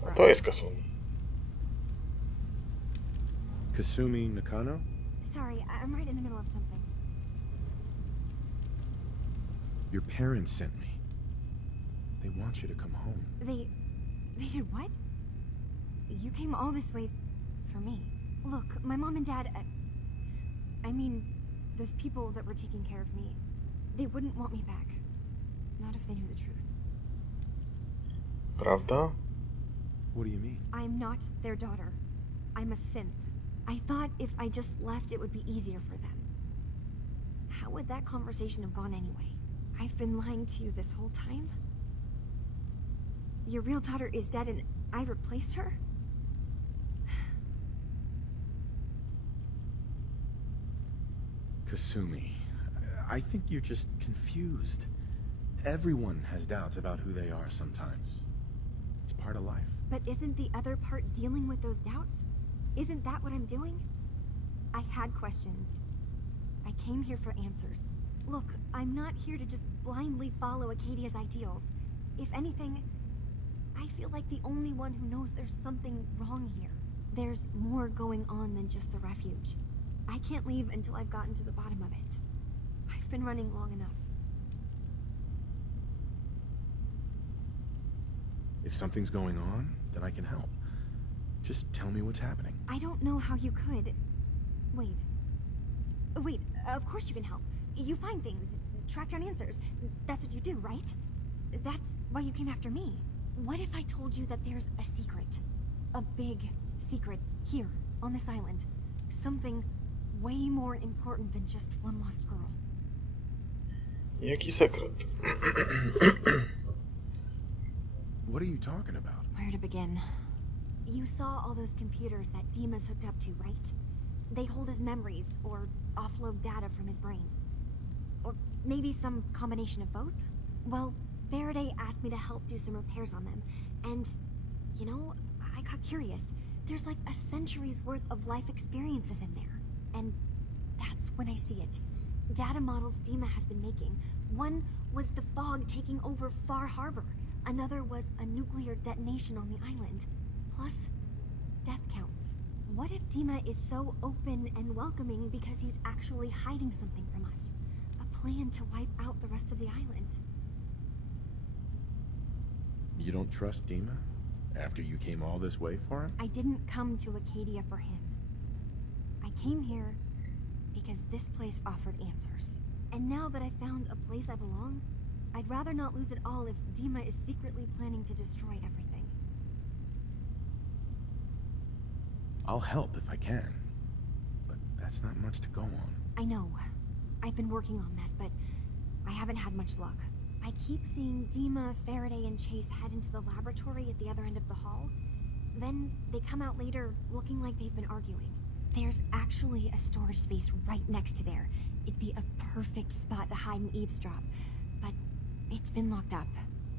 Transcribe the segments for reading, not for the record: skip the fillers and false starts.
from? To jest Kasumi. Kasumi Nakano? Sorry, I'm right in the middle of something. Your parents sent me. They want you to come home. They did what? You came all this way for me. Look, my mom and dad, I mean, those people that were taking care of me, they wouldn't want me back. Not if they knew the truth. Prawda? What do you mean? I'm not their daughter. I'm a synth. I thought if I just left, it would be easier for them. How would that conversation have gone anyway? I've been lying to you this whole time? Your real daughter is dead and I replaced her? Kasumi, I think you're just confused. Everyone has doubts about who they are sometimes. It's part of life. But isn't the other part dealing with those doubts? Isn't that what I'm doing? I had questions. I came here for answers. Look, I'm not here to just blindly follow Acadia's ideals. If anything, I feel like the only one who knows there's something wrong here. There's more going on than just the refuge. I can't leave until I've gotten to the bottom of it. I've been running long enough. If something's going on, then I can help. Just tell me what's happening. I don't know how you could. Wait. Wait, of course you can help. You find things, track down answers. That's what you do, right? That's why you came after me. What if I told you that there's a secret? A big secret here, on this island. Something way more important than just one lost girl. Jaki sekret? What are you talking about? Where to begin? You saw all those computers that Dima's hooked up to, right? They hold his memories, or offload data from his brain. Or maybe some combination of both? Well, Faraday asked me to help do some repairs on them, and, you know, I got curious. There's like a century's worth of life experiences in there, and that's when I see it. Data models Dima has been making. One was the fog taking over Far Harbor. Another was a nuclear detonation on the island. Plus, death counts. What if Dima is so open and welcoming because he's actually hiding something from us? A plan to wipe out the rest of the island. You don't trust Dima? After you came all this way for him? I didn't come to Acadia for him. I came here because this place offered answers. And now that I found a place I belong, I'd rather not lose it all if Dima is secretly planning to destroy everything. I'll help if I can. But that's not much to go on. I know. I've been working on that, but I haven't had much luck. I keep seeing Dima, Faraday, and Chase head into the laboratory at the other end of the hall. Then they come out later looking like they've been arguing. There's actually a storage space right next to there. It'd be a perfect spot to hide and eavesdrop. But it's been locked up.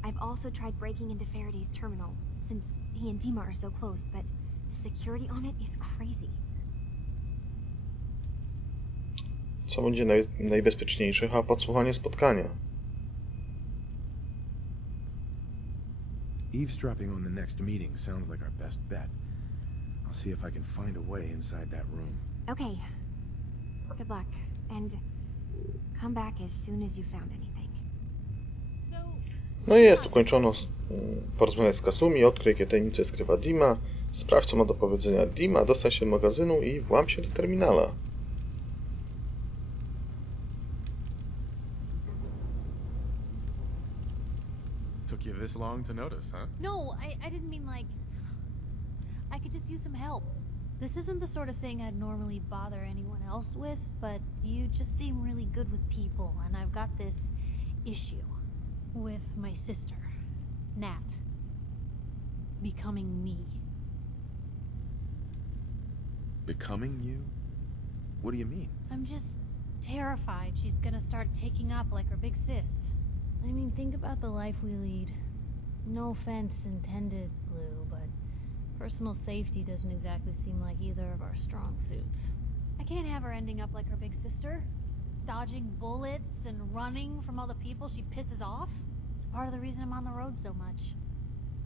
I've also tried breaking into Faraday's terminal, since he and Dima are so close, but the security on it is crazy. Co będzie najbezpieczniejsze? Chyba podsłuchanie spotkania. Eavesdropping on the next meeting sounds like our best bet. I'll see if I can find a way inside that room. Okay. Good luck, and come back as soon as you found anything. No i jest, ukończono porozmawiać z Kasumi, odkryj jakie tajemnice skrywa Dima, sprawdź co ma do powiedzenia Dima, dostań się do magazynu i włam się do terminala. Took you this long to notice, huh? No, I didn't mean like... I could just use some help. This isn't the sort of thing I'd normally bother anyone else with, but you just seem really good with people, and I've got this issue with my sister, Nat, becoming me. Becoming you? What do you mean? I'm just terrified she's gonna start taking up like her big sis. I mean, think about the life we lead. No offense intended, Blue, but personal safety doesn't exactly seem like either of our strong suits. I can't have her ending up like her big sister, dodging bullets and running from all the people she pisses off. It's part of the reason I'm on the road so much.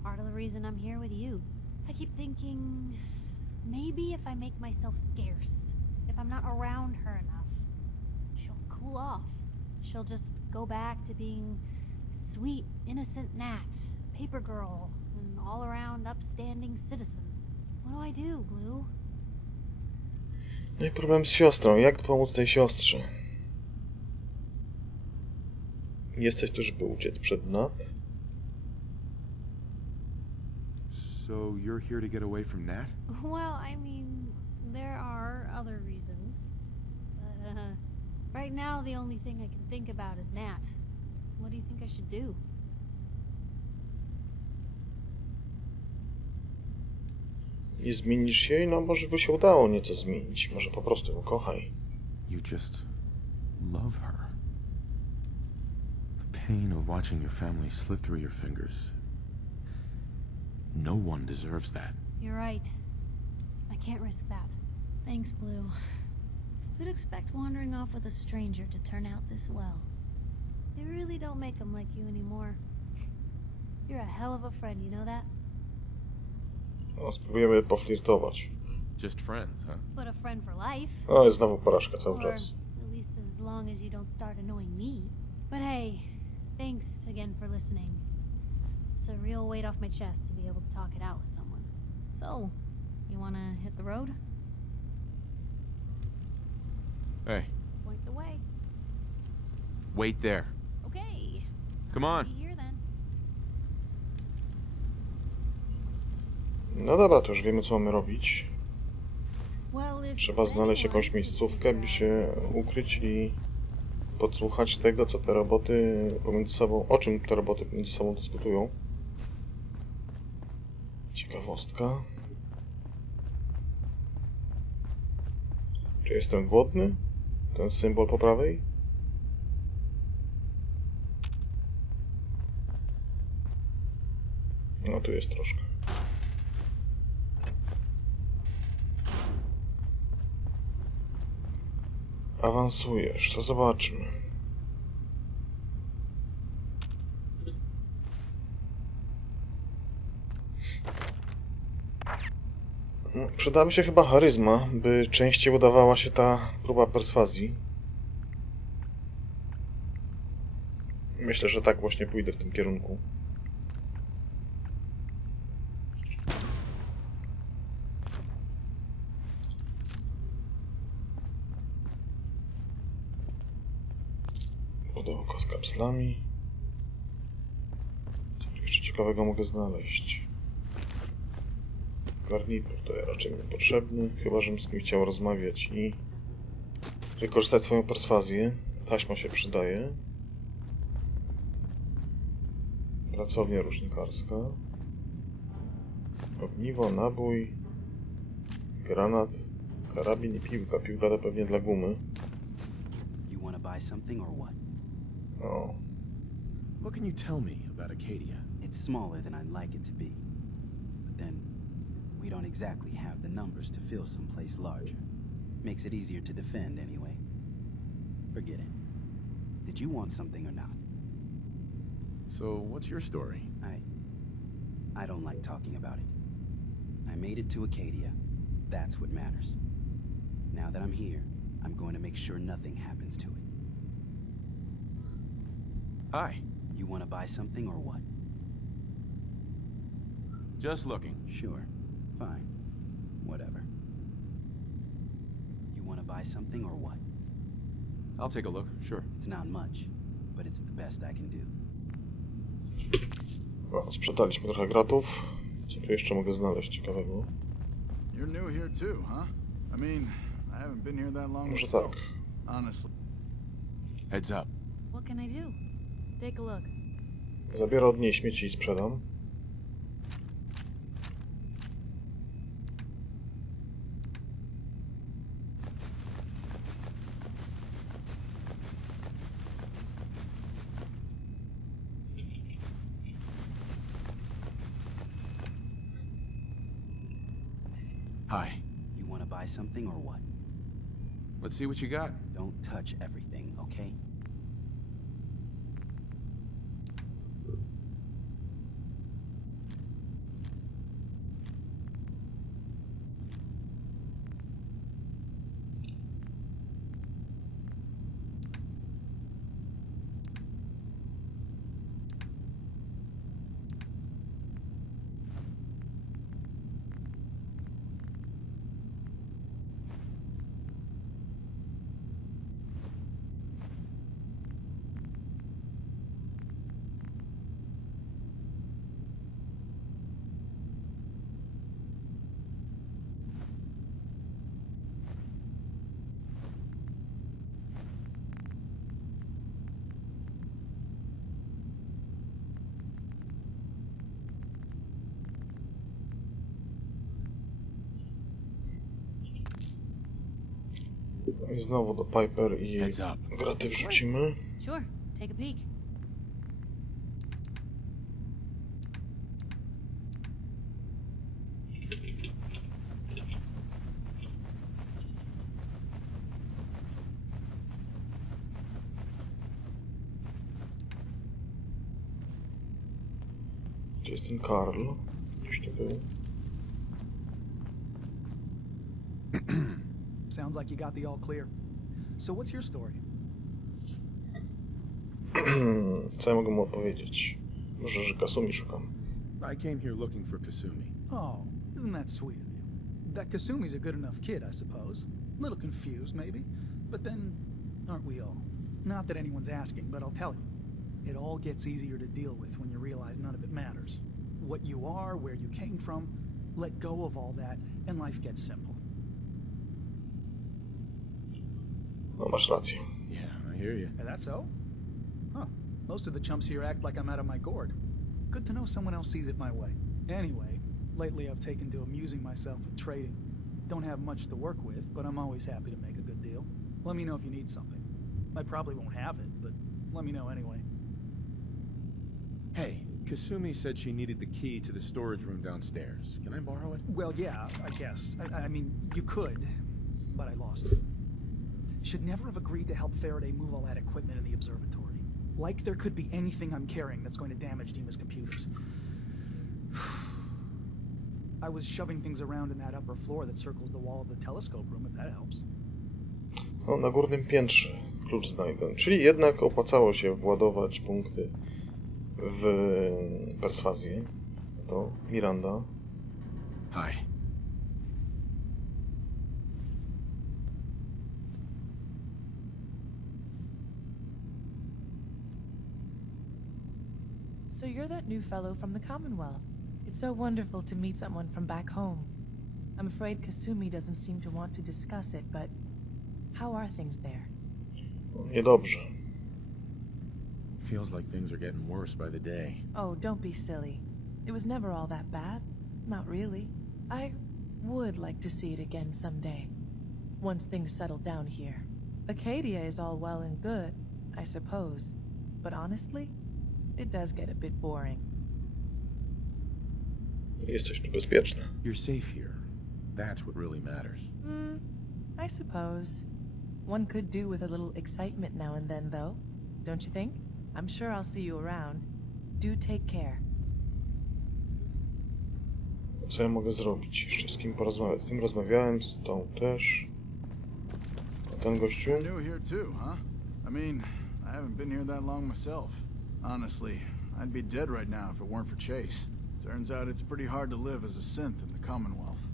Part of the reason I'm here with you. I keep thinking, maybe if I make myself scarce, if I'm not around her enough, she'll cool off. She'll just go back to being sweet, innocent Nat, paper girl, an all-around upstanding citizen. What do I do, Blue? No i problem z siostrą. Jak pomóc tej siostrze? Jesteś tu, żeby uciec przed Nat? So you're here to get away from Nat? Well, I mean, there are other reasons. Right now, the only thing I can think about is Nat. What do you think I should do? I zmienisz jej? No może by się udało nieco zmienić. Może po prostu ją kochaj. You just love her. The pain of watching your family slip through your fingers. No one deserves that. You're right. I can't risk that. Thanks, Blue. Who'd expect wandering off with a stranger to turn out this well? They really don't make them like you anymore. You're a hell of a friend, you know that? No, spróbujemy poflirtować. Just friends, huh? But a friend for life. O, jest znowu porażka cały Or czas. at least as long as you don't start annoying me. But hey, thanks again for listening. It's a real weight off my chest to be able to talk it out with someone. So, you wanna hit the road? Hey, Point the way. wait there. Okay. Come on. Be here then. No dobra, to już wiemy, co mamy robić. Well, if Trzeba znaleźć jakąś anyone miejscówkę, by could się ukryć i podsłuchać tego, co te roboty pomiędzy sobą, o czym te roboty pomiędzy sobą dyskutują. Ciekawostka. Czy jestem głodny? Ten symbol po prawej? No tu jest troszkę. Awansujesz, to zobaczmy. Przyda mi się chyba charyzma, by częściej udawała się ta próba perswazji. Myślę, że tak właśnie pójdę w tym kierunku. Pudełko z kapslami. Co tu jeszcze ciekawego mogę znaleźć? Garnitur to ja raczej niepotrzebny, chyba żebym z kim chciał rozmawiać i wykorzystać swoją perswazję. Taśma się przydaje. Pracownia różnikarska. Ogniwo, nabój, granat, karabin i piłka. Piłka to pewnie dla gumy. You want to buy something or what? O, What can you tell me about Acadia? It's smaller than I'd like it to be. But then, we don't exactly have the numbers to fill someplace larger. Makes it easier to defend anyway. Forget it. Did you want something or not? So, what's your story? I don't like talking about it. I made it to Acadia. That's what matters. Now that I'm here, I'm going to make sure nothing happens to it. Hi. You want to buy something or what? Just looking. Sure. Fine. Whatever. You want to buy something or what? I'll take a look, sure. It's not much, but it's the best I can do. no, sprzedaliśmy trochę gratów. Co tu jeszcze mogę znaleźć ciekawego? You're new here too, huh? I mean, I haven't been here that long Może myself, tak. honestly. Heads up. What can I do? Take a look. Zabiorę od niej śmieci i sprzedam. Hi. You want to buy something or what? Let's see what you got. Don't touch everything, okay? I znowu do Piper i jej Heads up. graty wrzucimy. Sure, take a peek. Gdzie jest ten Karl? Gdzieś tu był. Sounds like you got the all clear. So what's your story? Co ja mogę mu opowiedzieć? Może, że Kasumi szukam. I came here looking for Kasumi. Oh, isn't that sweet of you? That Kasumi's a good enough kid, I suppose. Little confused, maybe. But then, aren't we all? Not that anyone's asking, but I'll tell you. It all gets easier to deal with when you realize none of it matters. What you are, where you came from, let go of all that, and life gets simple. No, masz rację. Yeah, I hear you. Is that so? Huh. Most of the chumps here act like I'm out of my gourd. Good to know someone else sees it my way. Anyway, lately I've taken to amusing myself with trading. Don't have much to work with, but I'm always happy to make a good deal. Let me know if you need something. I probably won't have it, but let me know anyway. Hey, Kasumi said she needed the key to the storage room downstairs. Can I borrow it? Well, yeah, I guess. I mean, you could, but I lost it. Should never have agreed to help Faraday move all that equipment in the observatory. Like there could be anything I'm carrying that's going to damage Dima's computers. I was shoving things around in that upper floor that circles the wall of the telescope room, if that helps. No, na górnym piętrze klucz znajdę. Czyli jednak opłacało się władować punkty w perswazję. To Miranda. Hi. So you're that new fellow from the Commonwealth. It's so wonderful to meet someone from back home. I'm afraid Kasumi doesn't seem to want to discuss it, but how are things there? Niedobrze. Feels like things are getting worse by the day. Oh, don't be silly. It was never all that bad. Not really. I would like to see it again someday. Once things settle down here. Acadia is all well and good, I suppose. But honestly, it does get a bit boring. Jesteś tu bezpieczna. You're safe here. That's what really matters. I suppose. One could do with a little excitement now and then, though. Don't you think? I'm sure I'll see you around. Do take care. Co ja mogę zrobić? Jeszcze z kim porozmawiać? Z tym rozmawiałem, z tą też. A ten gościu? You're new here too, huh? I mean, I haven't been here that long myself. Honestly, I'd be dead right now if it weren't for Chase. Turns out it's pretty hard to live as a synth in the Commonwealth.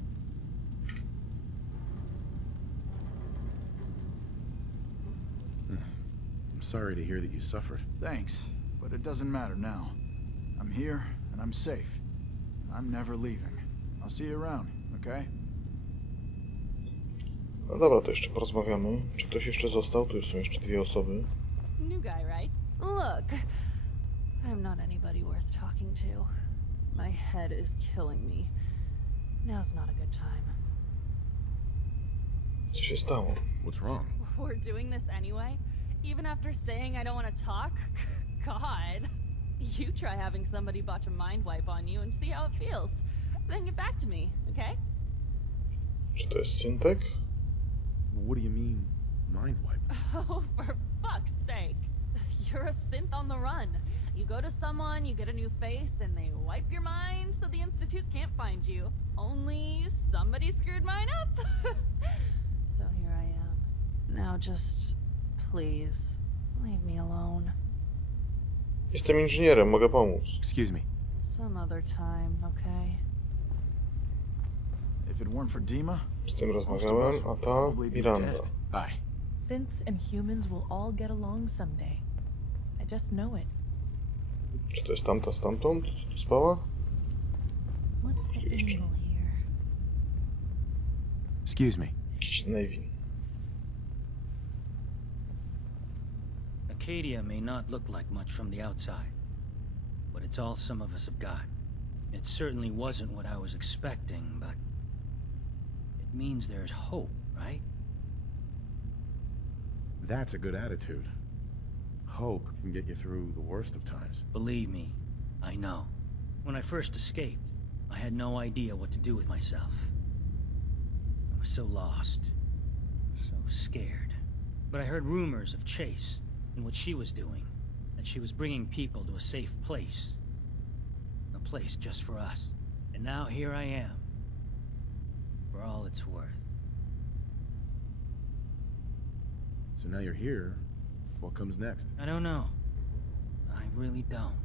I'm sorry to hear that you suffered. Thanks, but it doesn't matter now. I'm here, and I'm safe. I'm never leaving. I'll see you around, okay? No dobra, to jeszcze porozmawiamy. Czy ktoś jeszcze został? Tu są jeszcze dwie osoby. New guy, right? Look, I'm not anybody worth talking to. My head is killing me. Now's not a good time. Co się stało? What's wrong? We're doing this anyway? Even after saying I don't want to talk? God. You try having somebody botch a mind wipe on you and see how it feels. Then get back to me, okay? Czy to jest Syntek? What do you mean, mind wipe? Oh, for fuck's sake. You're a synth on the run. You go to someone, you get a new face, and they wipe your mind so the Institute can't find you. Only somebody screwed mine up. So here I am. Now just, please, leave me alone. Jestem inżynierem, mogę pomóc. Excuse me. Some other time, okay? If it weren't for Dima, Z tym rozmawiałem, a ta Miranda. Hi. Synths and humans will all get along someday. I just know it. Czy to jest tamta stamtąd? Co tu spała? What's the Jeszcze. angle here? Excuse me. Jakiś Navin. Acadia may not look like much from the outside, but it's all some of us have got. It certainly wasn't what I was expecting, but it means there's hope, right? That's a good attitude. Hope can get you through the worst of times. Believe me, I know. When I first escaped, I had no idea what to do with myself. I was so lost, so scared. But I heard rumors of Chase and what she was doing, that she was bringing people to a safe place. A place just for us. And now here I am, for all it's worth. So now you're here. What comes next? I don't know. I really don't.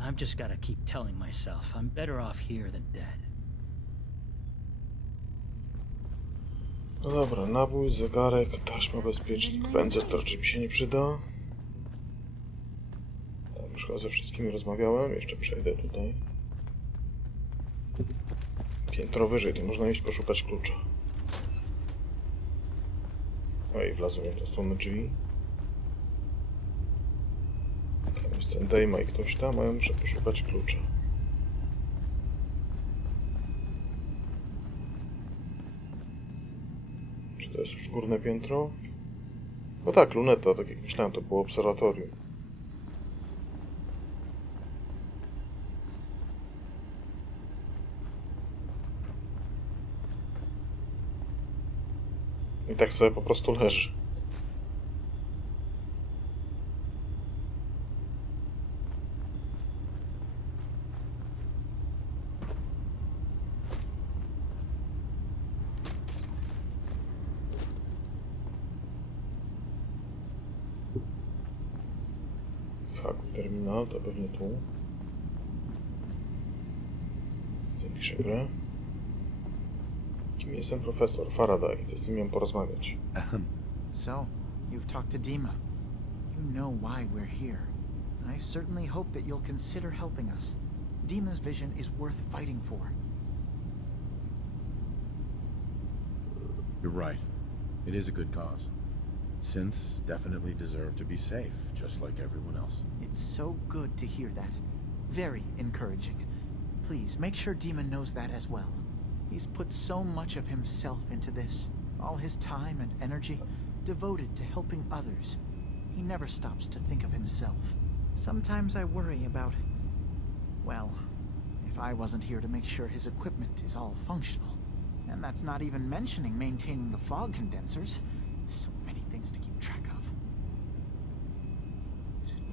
I've just gotta keep telling myself I'm better off here than dead. No dobra, nabój, zegarek, taśma, bezpiecznik, pędzel, to raczej mi się nie przyda. Tam już chyba ze wszystkimi rozmawiałem, jeszcze przejdę tutaj. Piętro wyżej, to można iść poszukać klucza. Oj, wlazłem w tą stronę drzwi. Tam jest ten Dejma i ktoś tam, a ja muszę poszukać klucza. Czy to jest już górne piętro? No tak, luneta, tak jak myślałem, to było obserwatorium. I tak sobie po prostu leży. Zhakuj terminal, to pewnie tu. Zapiszę grę. Kim jest ten profesor? Faraday. To z tym miałem porozmawiać. So, you've talked to Dima. You know why we're here. I certainly hope that you'll consider helping us. Dima's vision is worth fighting for. You're right. It is a good cause. Synths definitely deserve to be safe, just like everyone else. It's so good to hear that. Very encouraging. Please, make sure Dima knows that as well. He's put so much of himself into this. All his time and energy devoted to helping others. He never stops to think of himself. Sometimes I worry about... well, if I wasn't here to make sure his equipment is all functional. And that's not even mentioning maintaining the fog condensers. So many things to keep track of.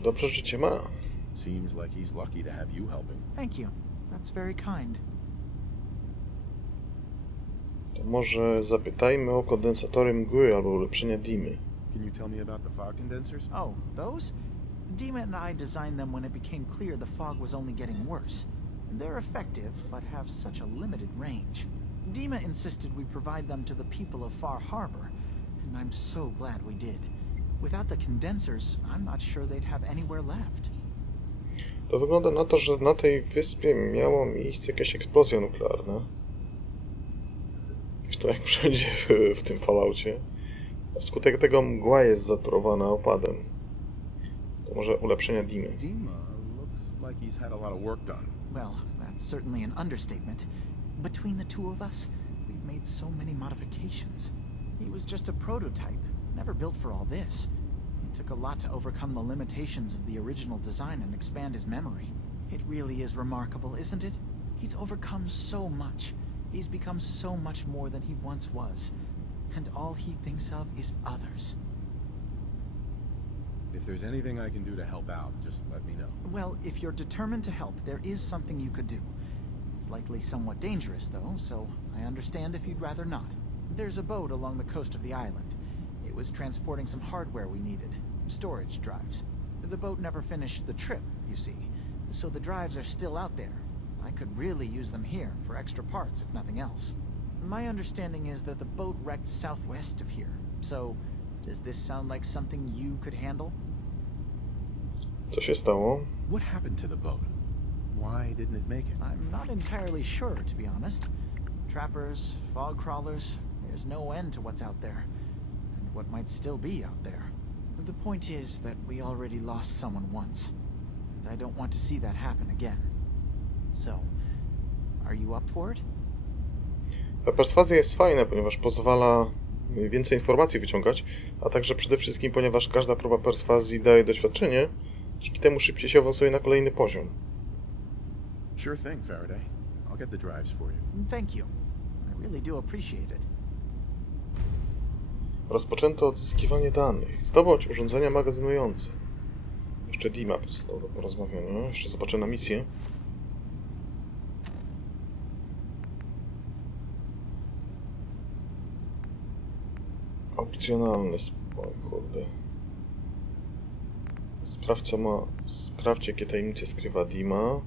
Dobrze życie ma. Seems like he's lucky to have you helping. Thank you. That's very kind. To może zapytajmy o kondensatory mgły albo ulepszenia Dimy. Can you tell me about the fog condensers? Oh, those? Dima and I designed them when it became clear the fog was only getting worse. They're effective, but have such a limited range. Dima insisted we provide them to the people of Far Harbor, and I'm so glad we did. Without the condensers, I'm not sure they'd have anywhere left. To wygląda na to, że na tej wyspie miała miejsce jakaś eksplozja nuklearna. Zresztą jak wszędzie w tym Falloutie. Wskutek tego mgła jest zatorowana opadem. To może ulepszenia Dimy. Dima looks like he's had a lot of work done. Well, that's certainly an understatement. Between the two of us, we've made so many modifications. He was just a prototype, never built for all this. It took a lot to overcome the limitations of the original design and expand his memory. It really is remarkable, isn't it? He's overcome so much. He's become so much more than he once was. And all he thinks of is others. If there's anything I can do to help out, just let me know. Well, if you're determined to help, there is something you could do. It's likely somewhat dangerous, though, so I understand if you'd rather not. There's a boat along the coast of the island. It was transporting some hardware we needed. Storage drives. The boat never finished the trip, you see, so the drives are still out there. I could really use them here for extra parts, if nothing else. My understanding is that the boat wrecked southwest of here, so does this sound like something you could handle? Co się stało? What happened to the boat? Why didn't it make it? I'm not entirely sure, to be honest. Trappers, fog crawlers, there's no end to what's out there, and what might still be out there. The point is that we already lost someone once, and I don't want to see that happen again. So, are you up for it? Ta perswazja jest fajna, ponieważ pozwala więcej informacji wyciągać, a także przede wszystkim, ponieważ każda próba perswazji daje doświadczenie, dzięki temu szybciej się awansuje na kolejny poziom. Sure thing, Faraday. I'll get the drives for you. Thank you. I really do appreciate it. Rozpoczęto odzyskiwanie danych. Zdobądź urządzenia magazynujące. Jeszcze Dima pozostał do porozmawiania. Jeszcze zobaczę na misję. Opcjonalny spoj, kurde. Sprawdź, co ma... Sprawdź, jakie tajemnice skrywa Dima.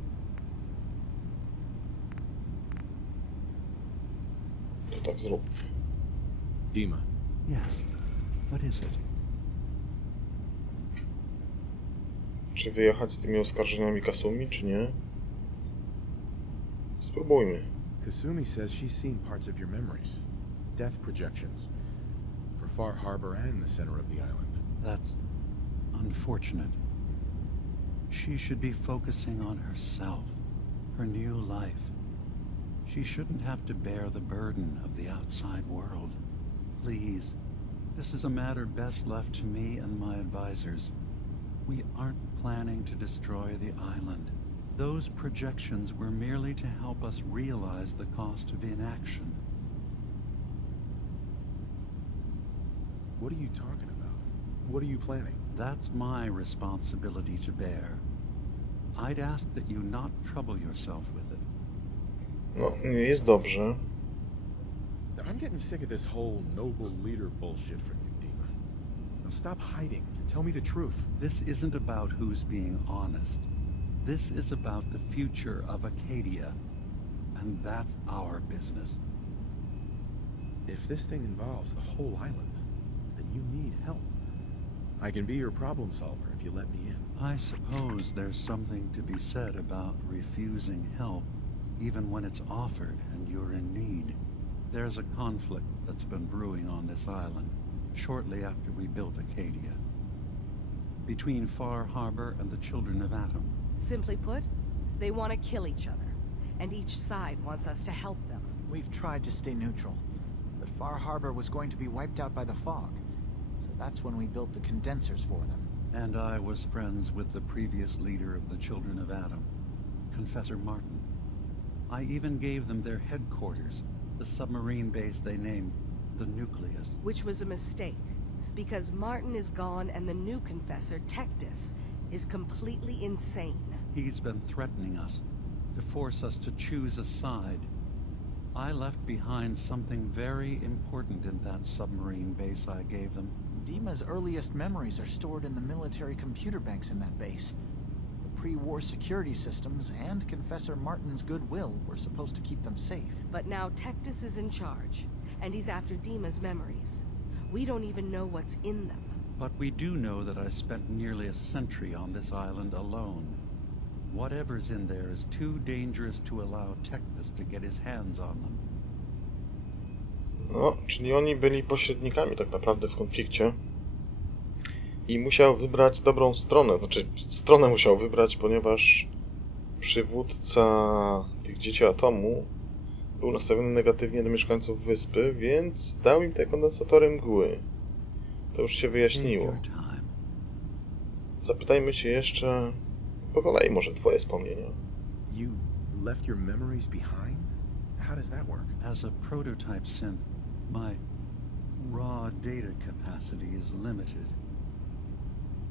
To tak zrób. Dima. Yes. What is it? Czy wyjechać z tymi oskarżeniami Kasumi, czy nie? Spróbujmy. Kasumi says she's seen parts of your memories. Death projections. For Far Harbor and the center of the island. That's unfortunate. She should be focusing on herself, her new life. She shouldn't have to bear the burden of the outside world. Please, this is a matter best left to me and my advisors. We aren't planning to destroy the island. Those projections were merely to help us realize the cost of inaction. What are you talking about? What are you planning? That's my responsibility to bear. I'd ask that you not trouble yourself with it. No, nie jest dobrze. I'm getting sick of this whole noble leader bullshit from you, Dima. Now stop hiding and tell me the truth. This isn't about who's being honest. This is about the future of Acadia. And that's our business. If this thing involves the whole island, then you need help. I can be your problem solver if you let me in. I suppose there's something to be said about refusing help, even when it's offered and you're in need. There's a conflict that's been brewing on this island, shortly after we built Acadia. Between Far Harbor and the Children of Atom. Simply put, they want to kill each other, and each side wants us to help them. We've tried to stay neutral, but Far Harbor was going to be wiped out by the fog, so that's when we built the condensers for them. And I was friends with the previous leader of the Children of Atom, Confessor Martin. I even gave them their headquarters, the submarine base they named the Nucleus. Which was a mistake, because Martin is gone and the new Confessor, Tectus, is completely insane. He's been threatening us, to force us to choose a side. I left behind something very important in that submarine base I gave them. Dima's earliest memories are stored in the military computer banks in that base. The pre-war security systems and Confessor Martin's goodwill were supposed to keep them safe. But now Tectus is in charge, and he's after Dima's memories. We don't even know what's in them. But we do know that I spent nearly a century on this island alone. Whatever's in there is too dangerous to allow Tectus to get his hands on them. No, czyli oni byli pośrednikami tak naprawdę w konflikcie. I musiał wybrać dobrą stronę. Znaczy, stronę musiał wybrać, ponieważ przywódca tych dzieci atomu był nastawiony negatywnie do mieszkańców wyspy, więc dał im te kondensatory mgły. To już się wyjaśniło. Zapytajmy się jeszcze po kolei może twoje wspomnienia. You left your memories behind? How does that work? As a prototype synth, my raw data capacity is limited.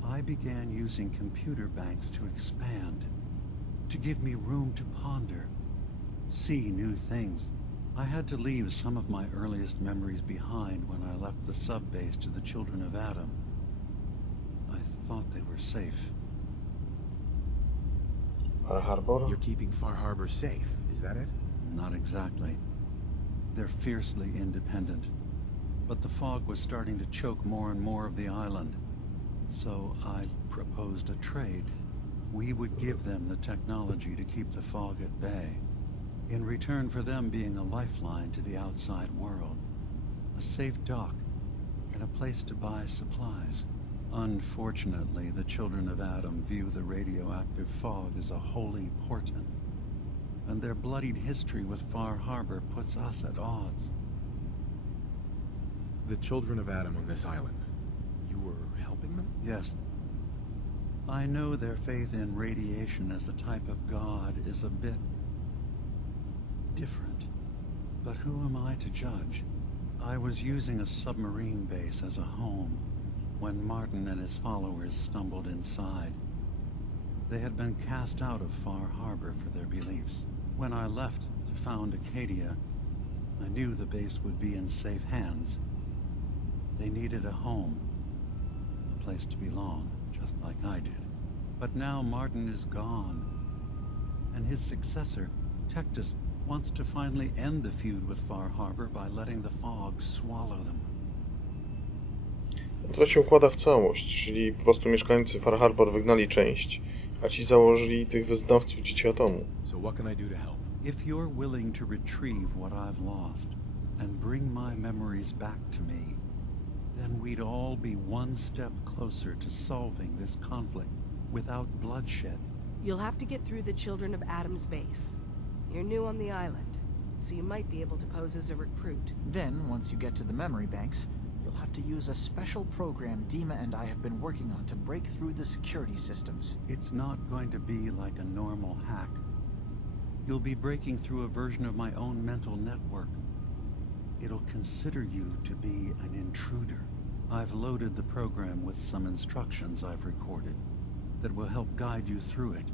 I began using computer banks to expand, to give me room to ponder, see new things. I had to leave some of my earliest memories behind when I left the sub-base to the Children of Atom. I thought they were safe. Far Harbor? You're keeping Far Harbor safe, is that it? Not exactly. They're fiercely independent. But the fog was starting to choke more and more of the island. So I proposed a trade. We would give them the technology to keep the fog at bay, in return for them being a lifeline to the outside world. A safe dock, and a place to buy supplies. Unfortunately, the Children of Atom view the radioactive fog as a holy portent, and their bloodied history with Far Harbor puts us at odds. The children of Adam on this island. You were helping them? Yes. I know their faith in radiation as a type of god is a bit different. But who am I to judge? I was using a submarine base as a home when Martin and his followers stumbled inside. They had been cast out of Far Harbor for their beliefs. When I left to found Acadia, I knew the base would be in safe hands. They needed a home, a place to belong, just like I did. But now Martin is gone, and his successor, Tectus, wants to finally end the feud with Far Harbor by letting the fog swallow them. To się układa w całość, czyli po prostu mieszkańcy Far Harbor wygnali część, a ci założyli tych wyznawców Dzieci Atomu. So what can I do to help? If you're willing to retrieve what I've lost and bring my memories back to me, then we'd all be one step closer to solving this conflict without bloodshed. You'll have to get through the Children of Adam's base. You're new on the island, so you might be able to pose as a recruit. Then, once you get to the memory banks, you'll have to use a special program Dima and I have been working on to break through the security systems. It's not going to be like a normal hack. You'll be breaking through a version of my own mental network. It'll consider you to be an intruder. I've loaded the program with some instructions I've recorded that will help guide you through it.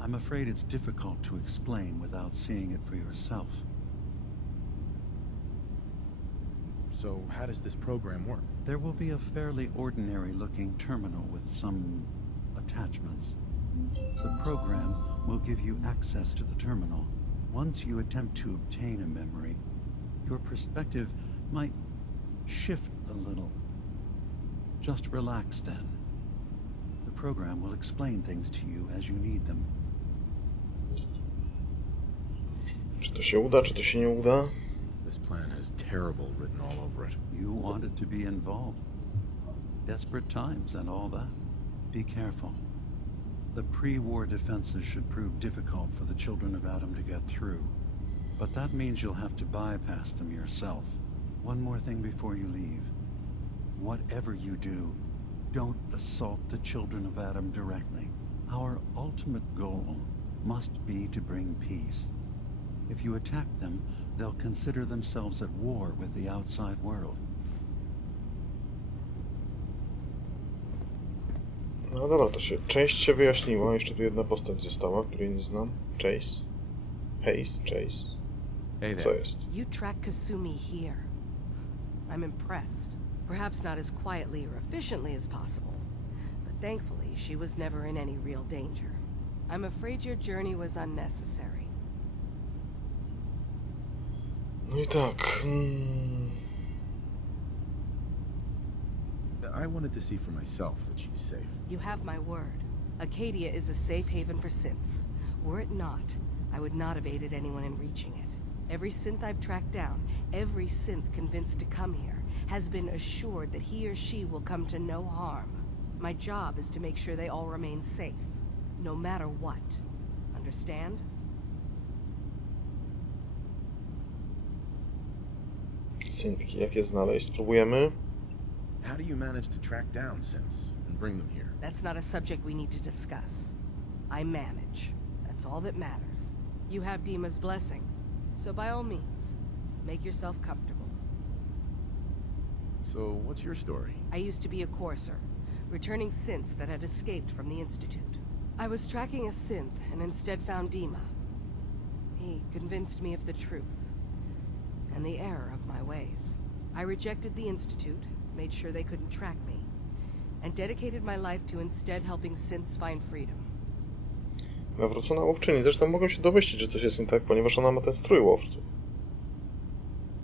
I'm afraid it's difficult to explain without seeing it for yourself. So how does this program work? There will be a fairly ordinary-looking terminal with some attachments. The program will give you access to the terminal. Once you attempt to obtain a memory, your perspective might shift a little. Just relax then. The program will explain things to you as you need them. Czy to się uda, czy to się nie uda? This plan has terrible written all over it. You wanted to be involved. Desperate times and all that. Be careful. The pre-war defenses should prove difficult for the Children of Adam to get through. But that means you'll have to bypass them yourself. One more thing before you leave. Whatever you do, don't assault the Children of Adam directly. Our ultimate goal must be to bring peace. If you attack them, they'll consider themselves at war with the outside world. No dobra, to się część się wyjaśniła, jeszcze tu jedna postać została, której nie znam. Chase. Chase. Hey Co there. jest? You track Kasumi here. I'm impressed. Perhaps not as quietly or efficiently as possible, but thankfully she was never in any real danger. I'm afraid your journey was unnecessary. No i tak. I wanted to see for myself that she's safe. You have my word. Acadia is a safe haven for synths. Were it not, I would not have aided anyone in reaching it. Every synth I've tracked down, every synth convinced to come here, has been assured that he or she will come to no harm. My job is to make sure they all remain safe, no matter what. Understand? Synthki, jak je znaleźć? Spróbujemy. How do you manage to track down synths and bring them here? That's not a subject we need to discuss. I manage. That's all that matters. You have Dima's blessing, so by all means, make yourself comfortable. So, what's your story? I used to be a courser, returning synths that had escaped from the Institute. I was tracking a synth and instead found Dima. He convinced me of the truth, and the error of my ways. I rejected the Institute, made sure they couldn't track me, and dedicated my life to instead helping synths find freedom. Nawrócona łowczyni. Zresztą mogą się domyślić, że coś jest nie tak, ponieważ ona ma ten strój łowców.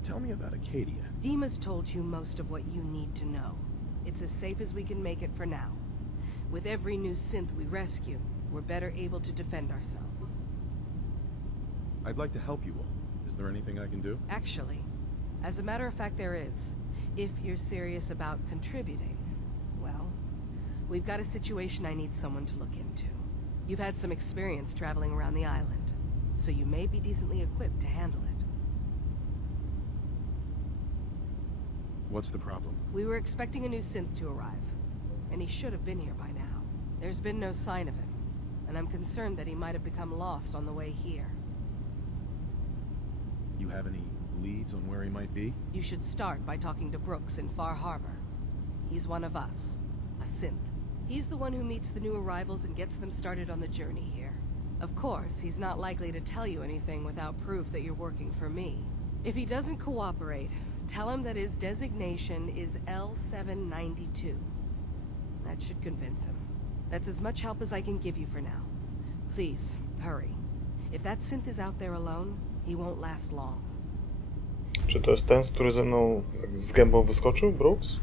Tell me about Acadia. Dima's told you most of what you need to know. It's as safe as we can make it for now. With every new synth we rescue, we're better able to defend ourselves. I'd like to help you all. Is there anything I can do? Actually, as a matter of fact, there is. If you're serious about contributing, well, we've got a situation I need someone to look into. You've had some experience traveling around the island, so you may be decently equipped to handle it. What's the problem? We were expecting a new synth to arrive, and he should have been here by now. There's been no sign of him, and I'm concerned that he might have become lost on the way here. You have any leads on where he might be? You should start by talking to Brooks in Far Harbor. He's one of us, a synth. He's the one who meets the new arrivals and gets them started on the journey here. Of course, he's not likely to tell you anything without proof that you're working for me. If he doesn't cooperate, tell him that his designation is L792. That should convince him. That's as much help as I can give you for now. Please, hurry. If that synth is out there alone, he won't last long. Czy to jest ten, który ze mną z gębą wyskoczył, Brooks?